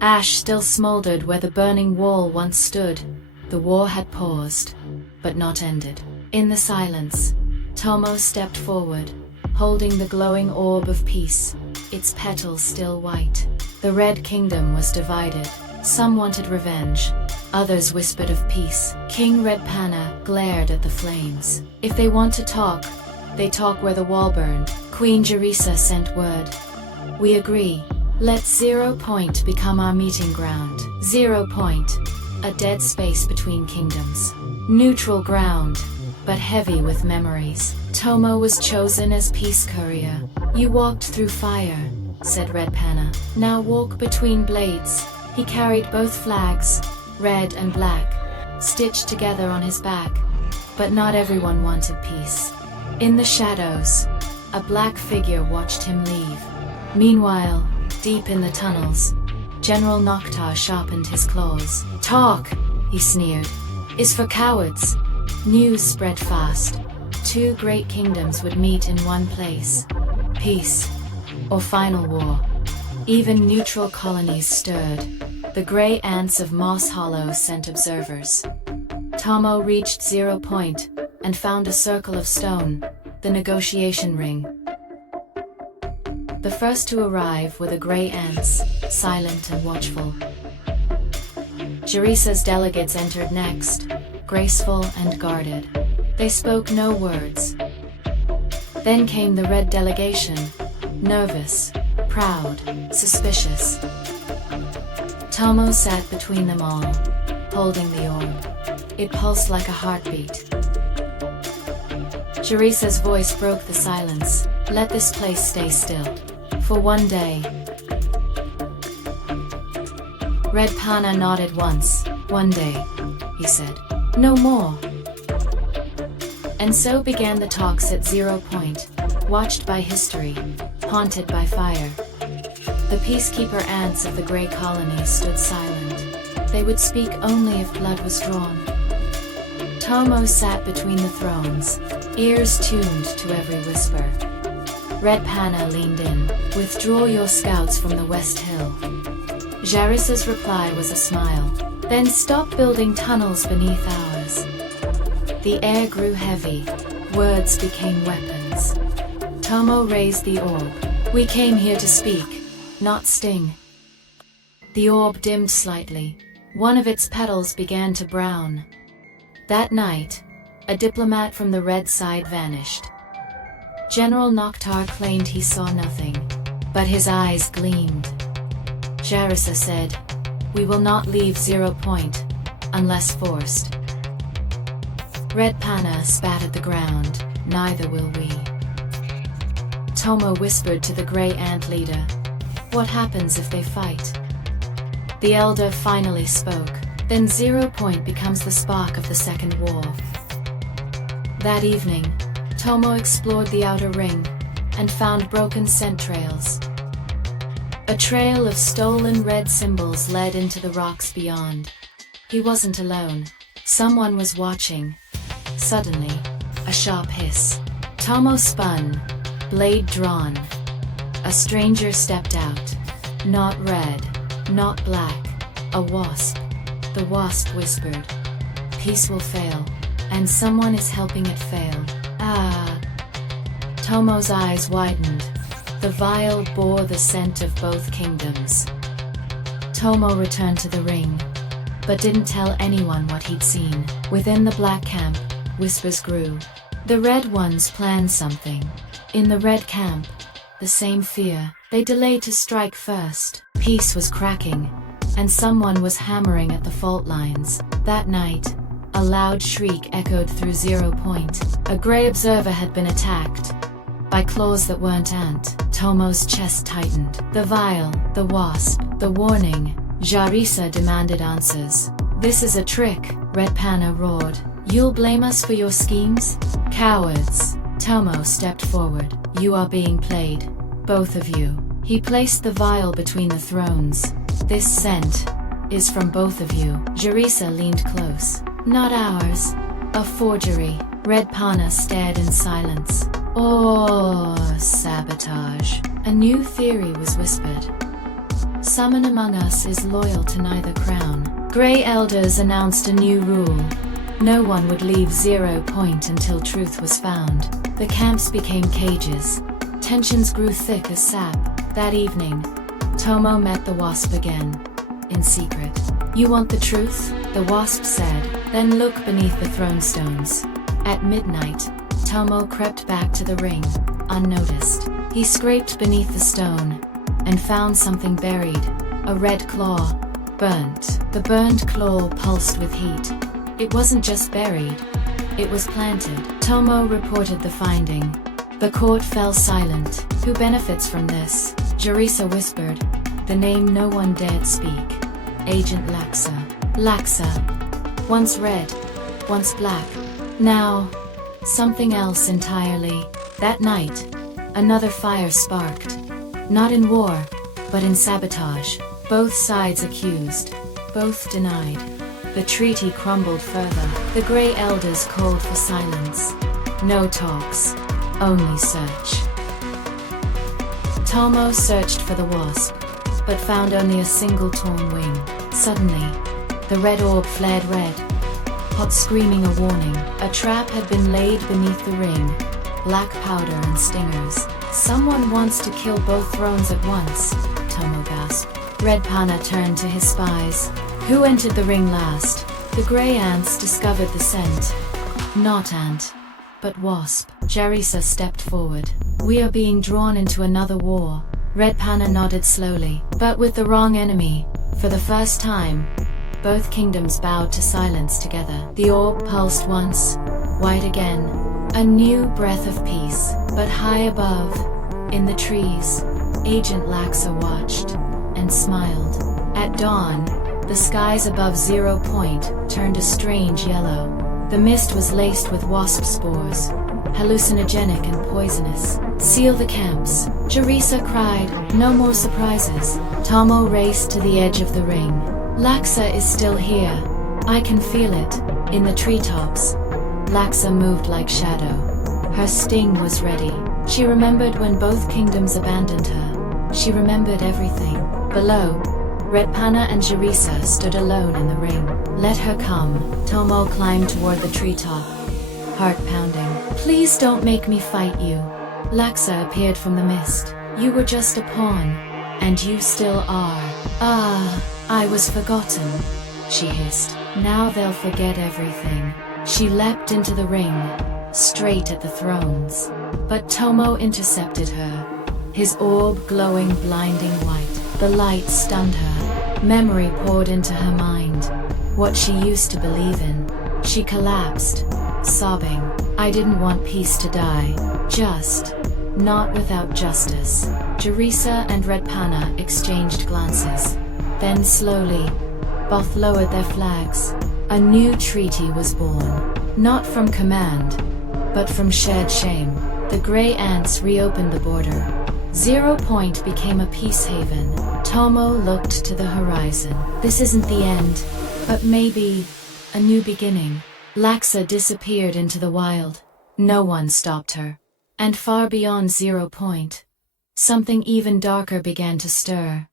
Ash still smoldered where the burning wall once stood. The war had paused, but not ended. In the silence, Tomo stepped forward, holding the glowing orb of peace, its petals still white. The Red Kingdom was divided. Some wanted revenge, others whispered of peace. King Redpanah glared at the flames. If they want to talk, they talk where the wall burned. Queen Zharissa sent word. We agree. Let 0 Point become our meeting ground. 0 Point, a dead space between kingdoms. Neutral ground, but heavy with memories. Tomo was chosen as peace courier. You walked through fire, said Redpanah. Now walk between blades. He carried both flags, red and black, stitched together on his back. But not everyone wanted peace. In the shadows, a black figure watched him leave. Meanwhile, deep in the tunnels, General Noctar sharpened his claws. Talk, he sneered, is for cowards. News spread fast. 2 great kingdoms would meet in one place. Peace, or final war. Even neutral colonies stirred. The grey ants of Moss Hollow sent observers. Tomo reached 0 Point and found a circle of stone, the negotiation ring. The first to arrive were the grey ants, silent and watchful. Zharissa's delegates entered next, graceful and guarded. They spoke no words. Then came the red delegation, nervous, proud, suspicious. Tomo sat between them all, holding the orb. It pulsed like a heartbeat. Zharissa's voice broke the silence. Let this place stay still. For one day. Redpanah nodded once. One day, he said. No more. And so began the talks at 0 Point, watched by history, haunted by fire. The peacekeeper ants of the Grey Colony stood silent. They would speak only if blood was drawn. Tomo sat between the thrones, ears tuned to every whisper. Redpanah leaned in. Withdraw your scouts from the West Hill. Zharissa's reply was a smile. Then stop building tunnels beneath ours. The air grew heavy. Words became weapons. Tomo raised the orb. We came here to speak, not sting. The orb dimmed slightly. One of its petals began to brown. That night, a diplomat from the red side vanished. General Noctar claimed he saw nothing, but his eyes gleamed. Zharissa said, we will not leave 0 Point, unless forced. Redpanah spat at the ground, neither will we. Tomo whispered to the grey ant leader, what happens if they fight? The elder finally spoke. Then 0 Point becomes the spark of the Second War. That evening, Tomo explored the outer ring and found broken scent trails. A trail of stolen red symbols led into the rocks beyond. He wasn't alone. Someone was watching. Suddenly, a sharp hiss. Tomo spun, blade drawn. A stranger stepped out. Not red, not black, a wasp. The wasp whispered, peace will fail, and someone is helping it fail. Ah. Tomo's eyes widened. The vial bore the scent of both kingdoms. Tomo returned to the ring, but didn't tell anyone what he'd seen. Within the black camp, whispers grew. The red ones planned something. In the red camp, the same fear. They delayed to strike first. Peace was cracking, and someone was hammering at the fault lines. That night, a loud shriek echoed through 0 Point. A grey observer had been attacked by claws that weren't ant. Tomo's chest tightened. The vial, the wasp, the warning. Zharissa demanded answers. This is a trick, Redpanah roared. You'll blame us for your schemes? Cowards. Tomo stepped forward. You are being played. Both of you. He placed the vial between the thrones. This scent is from both of you. Zharissa leaned close. Not ours. A forgery. Redpanah stared in silence. Oh, sabotage. A new theory was whispered. Someone among us is loyal to neither crown. Grey elders announced a new rule. No one would leave 0 Point until truth was found. The camps became cages. Tensions grew thick as sap. That evening, Tomo met the wasp again. In secret. "You want the truth?" the wasp said. "Then look beneath the throne stones." At midnight, Tomo crept back to the ring, unnoticed. He scraped beneath the stone and found something buried. A red claw. Burnt. The burned claw pulsed with heat. It wasn't just buried. It was planted. Tomo reported the finding. The court fell silent. "Who benefits from this?" Zharissa whispered. The name no one dared speak. Agent Laxa. Laxa. Once red, once black. Now, something else entirely. That night, another fire sparked. Not in war, but in sabotage. Both sides accused. Both denied. The treaty crumbled further. The Grey Elders called for silence. No talks. Only search. Tomo searched for the wasp, but found only a single torn wing. Suddenly, the red orb flared red, hot, screaming a warning. A trap had been laid beneath the ring. Black powder and stingers. "Someone wants to kill both thrones at once," Tomo gasped. Redpanah turned to his spies. Who entered the ring last? The Grey Ants discovered the scent. Not ant, but wasp. Zharissa stepped forward. "We are being drawn into another war." Redpanah nodded slowly. "But with the wrong enemy." For the first time, both kingdoms bowed to silence together. The orb pulsed once, white again. A new breath of peace. But high above, in the trees, Agent Laxa watched and smiled. At dawn, the skies above 0 Point turned a strange yellow. The mist was laced with wasp spores, hallucinogenic and poisonous. "Seal the camps," Zharissa cried. "No more surprises." Tomo raced to the edge of the ring. "Laxa is still here. I can feel it, in the treetops." Laxa moved like shadow. Her sting was ready. She remembered when both kingdoms abandoned her. She remembered everything. Below, Redpanah and Zharissa stood alone in the ring. "Let her come." Tomo climbed toward the treetop, heart pounding. "Please don't make me fight you." Laxa appeared from the mist. "You were just a pawn, and you still are." "Ah, I was forgotten," she hissed. "Now they'll forget everything." She leapt into the ring, straight at the thrones. But Tomo intercepted her, his orb glowing blinding white. The light stunned her. Memory poured into her mind. What she used to believe in. She collapsed, sobbing. "I didn't want peace to die. Just, not without justice." Zharissa and Redpanah exchanged glances. Then slowly, both lowered their flags. A new treaty was born. Not from command, but from shared shame. The Grey Ants reopened the border. 0 Point became a peace haven. Tomo looked to the horizon. This isn't the end, but maybe a new beginning. Laxa disappeared into the wild. No one stopped her. And far beyond 0 Point, something even darker began to stir.